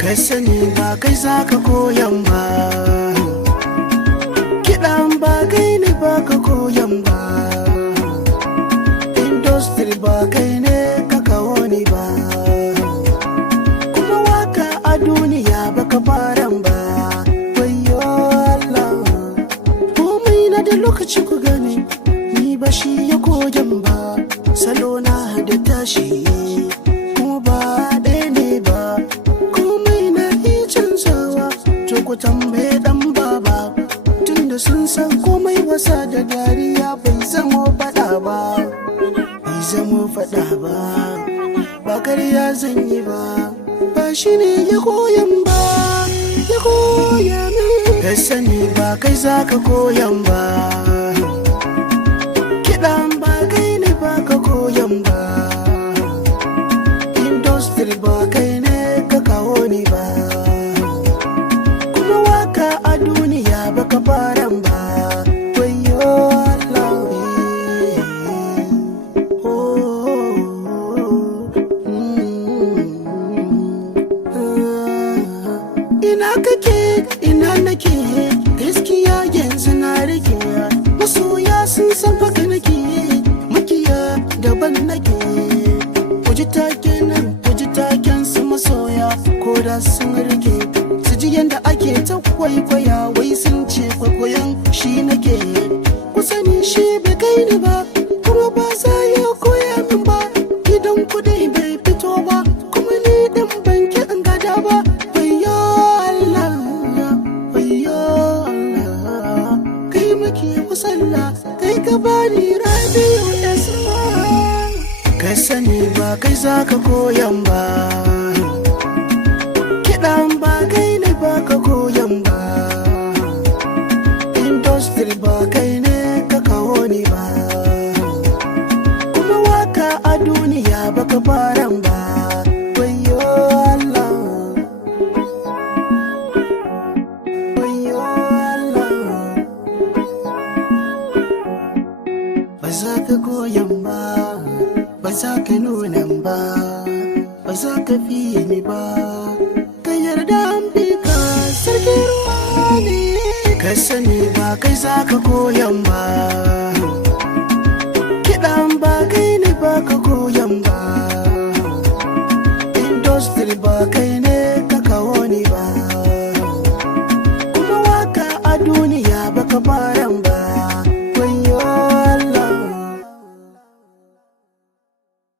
Ka sani ba kai za ka koyan ba, kiɗan ba kai ne ba ka koyan ba, industry ba kai ne ka kawo ni ba, kuma waka a duniya ba ka faran ba. Wayyo Allah, komai na da lokaci ku gani, ni ba shi ya koyan ba, salo na da tashi kuma ba ɗaya ne ba, komai na iya canzawa. To ku tambaye dan baba, tunda sun san komai wasa da dariya bai zamo faɗa ba, bai zamo faɗa ba, ba karya zan yi ba, ba shi ne ya koyan ba, ya koya min. Ka sani ba kai za ka koyan ba, kiɗan ba kai ne ba ka koyan ba, industry ba kai ne ka kawo ni ba, kuma waka a duniya ba ka faran ba. Wayyo Allah, ina kake ina nake, gaskiya yanzu na rike, masoya sun san haka nake, makiya daban nake. Kuji taken nan, kuji taken su masoya, ko da sun rike su ji yanda ake ta kwaikwaya, wai sun ce kwaikwayon shi nake. Ku sani shi bai kai ni ba, kuma ba za ya koya min ba, idan kudi bai fito ba, kuma ni din ban ki in gada ba. Wayyo Allah, wayyo Allah, kai muke musalla, kai ka bani Rabiu Esma. Ka sani ba kai za ka koyan ba, kiɗan ba kai ne ba ka koyan ba, industry ba kai ne ka kawo ni ba, kuma waka a duniya ba ka faran ba. Wayyo Allah, wayyo Allah, ba za ka koyan ba, ba za ka nuna ba, ba za ka fi ni ba, ka yarda an bi ka sarki ruwa ne. Ka sani ba kai za ka koyan ba, kiɗan ba kai ne ba ka koyan ba, industry ba kai ne ka kawo ni ba, kuma waka a duniya ba ka ba